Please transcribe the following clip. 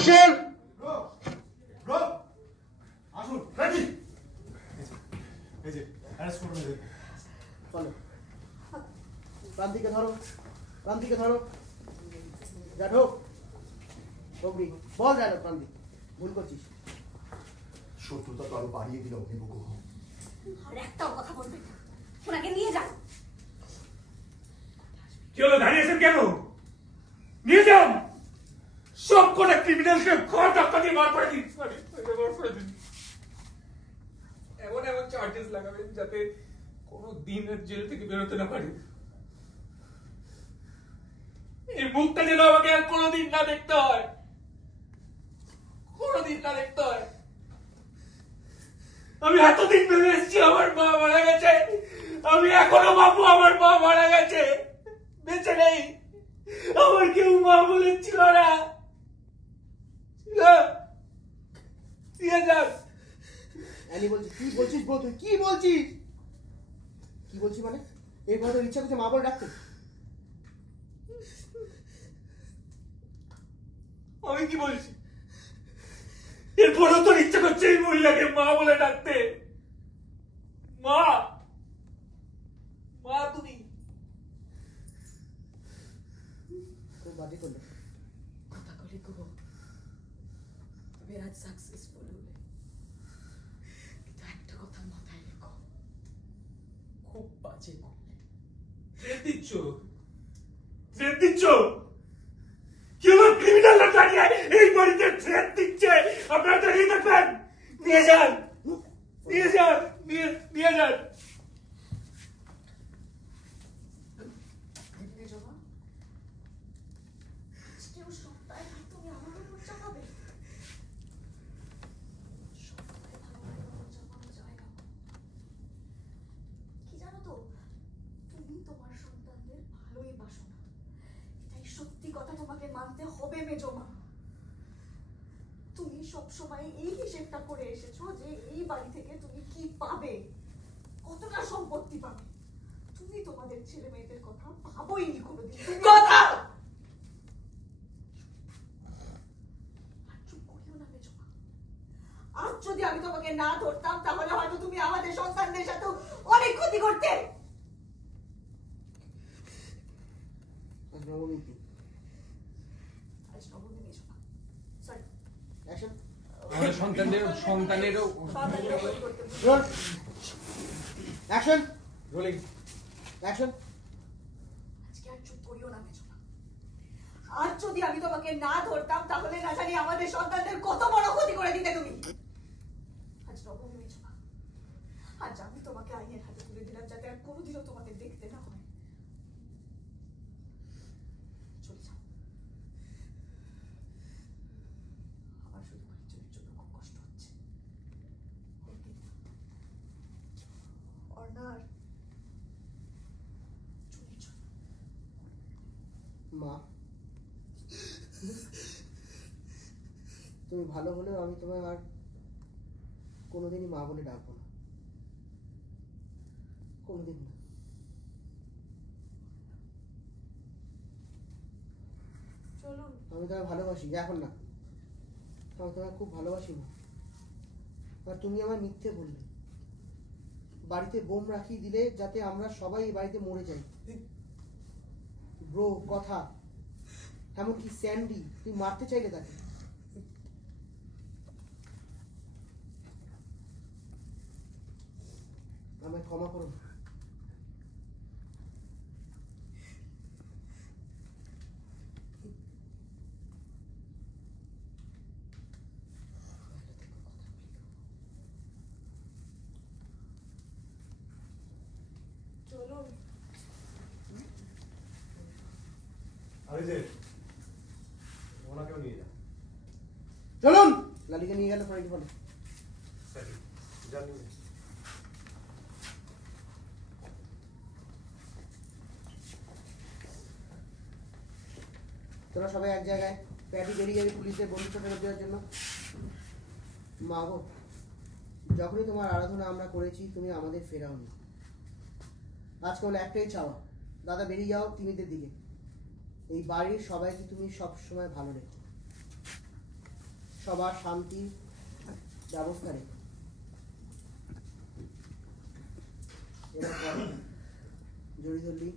Action. আসুন ready. এই যে অ্যারেস্ট করুন এদের। চলো ক্রান্তিকে ধরো, ক্রান্তিকে ধরো। যাঠো অগ্নি বল যাঠো। ক্রান্তি ভুল করছিস। শত্রুতা তো আরো বাড়িয়ে দিল অগ্নিবগ্র। আর একটাও কথা বলবেন না, ওনাকে নিয়ে যান। কি হলো, দাঁড়িয়েছেন কেন? নিয়ে যান। সব কটা ক্রিমিনালকে ঘর ধাক্কা দিয়ে বার করে দিন। এমন এমন চার্জেস লাগাবেন যাতে কোনো দিনের জেল থেকে বেরোতে না পারে। এই মুখটা যেন আমাকে আর কোনোদিন না দেখতে হয়, কোনোদিন না দেখতে হয়। আমি এতদিন ভেবে এসেছি আমার মা মারা গেছে, আমি এখনো ভাববো আমার মা মারা গেছে, বেঁচে নেই। আমার কেউ মা বলেছিল না। দিয়ে যান। অ্যানি বলছি কি বলছিস ব্রো? তুই কি বলছিস? কি বলছিস মানে? এরপরে তোর ইচ্ছা করছে মা বলে ডাকতে? আমি কি বলছি? এরপরেও তোর ইচ্ছা করছে এই মহিলাকে মা বলে ডাকতে? মা, মা তুমি খুব বাজে করলে। কথা করে গো, তবে আজ সাকসেসফুল হলে। কিন্তু একটা কথা মাথায় রেখো, খুব বাজে করলে। থ্রেট দিচ্ছ, থ্রেট দিচ্ছ। কি হলো, ক্রিমিনালরা দাঁড়িয়ে এই বাড়িতে থ্রেট দিচ্ছে, আপনারা দাঁড়িয়ে থাকবেন? নিয়ে যান, নিয়ে যান, নিয়ে যান। আজকেও সপ্তাহে তুমি আমার উপর চাপাবে। সপ্তাহে ভালোভাবে উপর চাপানো যায় না। কি জানো তো, তুমি তোমার সন্তানদের ভালোই বাসো না। এটাই সত্যি কথা, তোমাকে মানতে হবে মেজমা। তুমি সবসময় এই হিসেবটা করে এসেছো যে এই বাড়ি থেকে তুমি কি পাবে, কতটা সম্পত্তি পাবে। তুমি তোমাদের ছেলে মেয়েদের কথা ভাবোইনি কোনোদিন। কথা আর চুপ করিও না মেজমা। আজ যদি আমি তোমাকে না ধরতাম তাহলে হয়তো তুমি আমাদের সন্তানদের সাথে অনেক ক্ষতি করতে। আজ নবমী কি? আজ নবমী মেজমা, সরি অ্যাকশন। আমাদের সন্তানেরও রোল অ্যাকশন। Rolling action. আজকে আর চুপ করিও না মেজমা। আজ যদি আমি তোমাকে না ধরতাম তাহলে না জানি আমাদের সন্তানদের কত বড় ক্ষতি করে দিতে তুমি। আজ নবমী মেজমা, আজ আমি তোমাকে আইনের হাতে তুলে দিলাম যাতে আর কোনোদিনও তোমাদের দেখতে না হয়। চলে যাও। আমার শুধু বাড়ির জন্য খুব কষ্ট হচ্ছে। অর্ণার চলে যাও। মা, তুমি ভালো হলেও আমি তোমায় আর কোনোদিনই মা বলে ডাকবো না, কোনোদিন না। চলুন। আমি তোমায় ভালোবাসি, এখন না। আমি তোমায় খুব ভালোবাসি মা। আর তুমি আমায় মিথ্যে বললে, বাড়িতে বোম রাখিয়ে দিলে যাতে আমরা সবাই এই বাড়িতে মরে যাই। ব্রো কথা, এমনকি স্যান্ডি, তুই মারতে চাইলে তাকে। আমায় ক্ষমা করো। চলুন। আরে যে ওনাকেও নিয়ে যা। চলুন। লালিকে নিয়ে গেলে পরে কি বলে? জানি তোরা সবাই এক জায়গায়। প্যাটি বেরিয়ে যাবে পুলিশের বন্ধুত্ব ফেরত দেওয়ার জন্য। মা গো, যখনই তোমার আরাধনা আমরা করেছি তুমি আমাদের ফেরাওনি। আজকে হলো একটাই চাওয়া, দাদা বেরিয়ে যাও তিমিদের দিকে। এই বাড়ির সবাইকে তুমি সব সময় ভালো রেখো। সবার শান্তির ব্যবস্থা রেখো। এবার জড়ি ধরলি